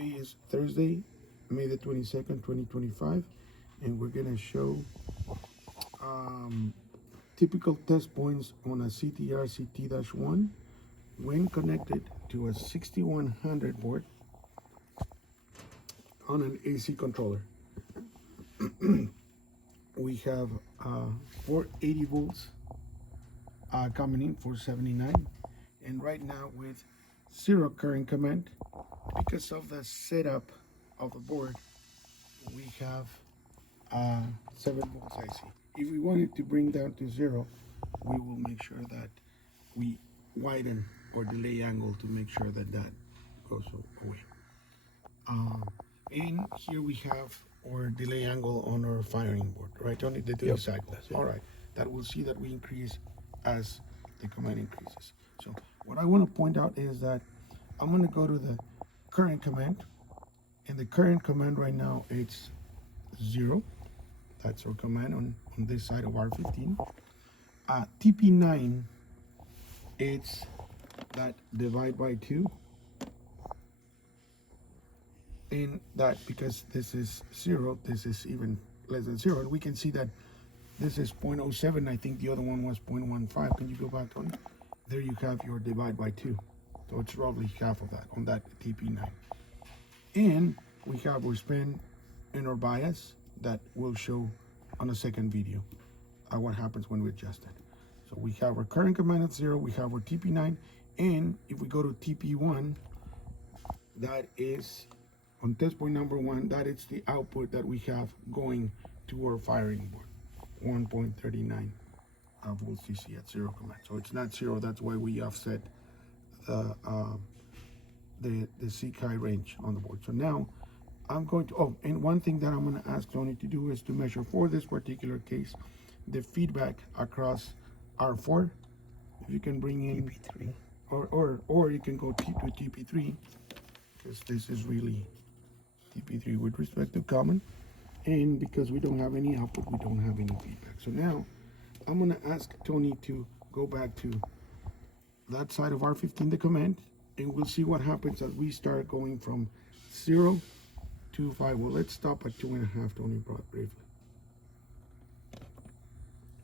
Today is Thursday, May the 22nd, 2025, and we're gonna show typical test points on a CTRCT-1 when connected to a 6100 board on an AC controller. We have 480 volts coming in, 479, and right now with zero current command, because of the setup of the board, we have 7 volts IC. If we wanted to bring down to zero, we will make sure that we widen our delay angle to make sure that that goes away. And here we have our delay angle on our firing board, right? Only the duty cycle. All right, that will see that we increase as the command increases. So what I want to point out is that I'm going to go to the current command, and the current command right now it's 0. That's our command on this side of R15. TP9, it's that divide by 2, and that because this is 0, this is even less than 0, and we can see that this is 0.07. I think the other one was 0.15. Can you go back, Tony? There you have your divide by 2. So it's roughly half of that on that TP9. And we have our span and our bias that will show on a second video what happens when we adjust it. So we have our current command at 0, we have our TP9, and if we go to TP1, that is on test point number 1, that is the output that we have going to our firing board, 1.39 volts DC at 0 command. So it's not 0, that's why we offset the seek high range on the board. So now I'm going to, and one thing that I'm going to ask Tony to do is to measure for this particular case the feedback across R4. If you can bring in TP3, or you can go to TP3, because this is really TP3 with respect to common, and because we don't have any output, we don't have any feedback. So now I'm going to ask Tony to go back to that side of R15, the command, and we'll see what happens as we start going from 0 to 5. Well, let's stop at 2.5, Tony, briefly.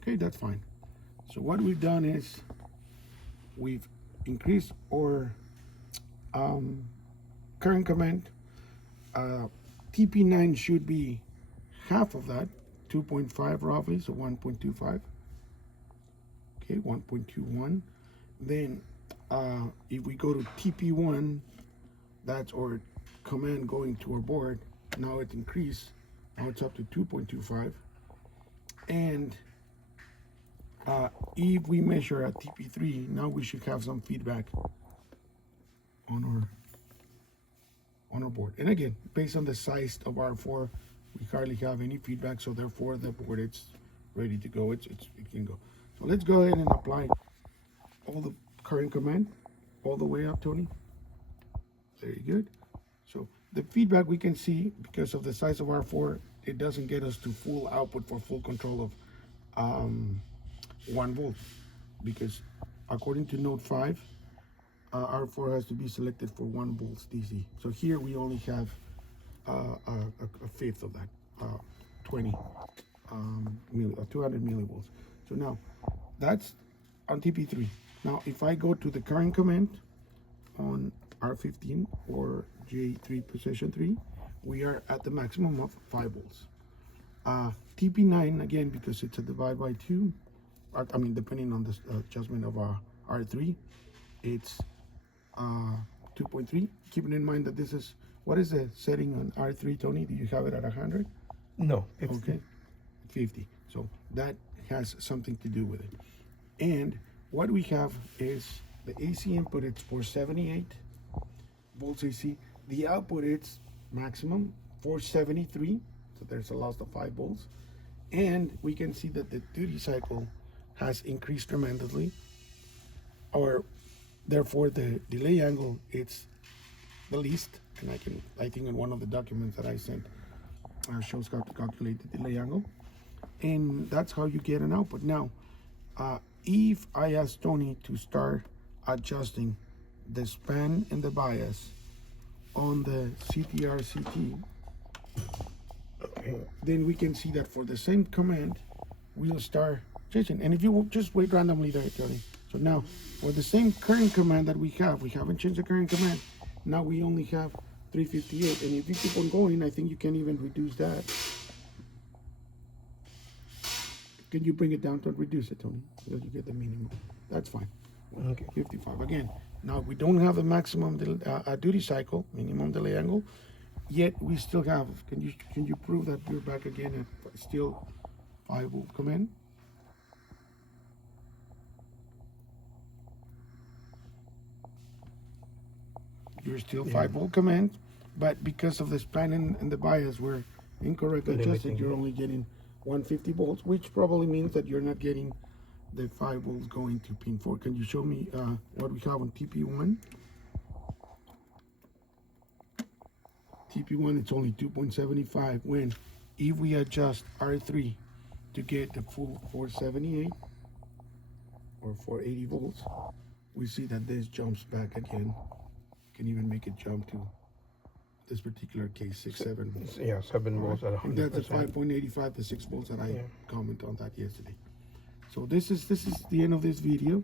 Okay, that's fine. So what we've done is we've increased our current command. TP9 should be half of that, 2.5 roughly, so 1.25. Okay, 1.21. Then if we go to TP1, that's our command going to our board. Now it's increased. Now it's up to 2.25. And if we measure at TP3, now we should have some feedback on our board. And again, based on the size of R4, we hardly have any feedback, so therefore the board it's ready to go. It can go. So let's go ahead and apply all the current command all the way up, Tony. Very good. So the feedback we can see, because of the size of R4, it doesn't get us to full output for full control of 1 volt, because according to note 5, R4 has to be selected for 1 volts DC. So here we only have a fifth of that, 200 millivolts. So now that's on TP3. Now if I go to the current command on R15 or J3 position 3, we are at the maximum of 5 volts. TP9, again, because it's a divide by 2, I mean, depending on the adjustment of R3, it's 2.3. Keeping in mind that this is, what is the setting on R3, Tony? Do you have it at 100? No, 50. Okay, 50. So that has something to do with it. And what we have is the AC input, it's 478 volts AC. The output, it's maximum 473. So there's a loss of 5 volts. And we can see that the duty cycle has increased tremendously, or therefore the delay angle it's the least. And I think in one of the documents that I sent shows how to calculate the delay angle, and that's how you get an output. Now if I ask Tony to start adjusting the span and the bias on the CTRCT, Okay. then we can see that for the same command, we'll start changing. And if you will just wait randomly there, Johnny. So now, for the same current command that we haven't changed the current command. Now we only have 358. And if you keep on going, I think you can even reduce that. Can you bring it down to reduce it, Tony? So you get the minimum. That's fine. Okay. 55 again. Now we don't have the maximum duty cycle, minimum delay angle, yet we still have. Can you prove that you're back again at still 5 volt command? You're still 5 volt command, but because of the span and the bias were incorrectly adjusted, you're only getting 150 volts, which probably means that you're not getting the 5 volts going to pin 4. Can you show me what we have on TP1? TP1, it's only 2.75 when if we adjust R3 to get the full 478 or 480 volts, we see that this jumps back again. Can even make it jump to this particular case 7 volts. Yeah, 7 volts at 100%. And that's the 5.85 to 6 volts that I commented on that yesterday. So this is the end of this video.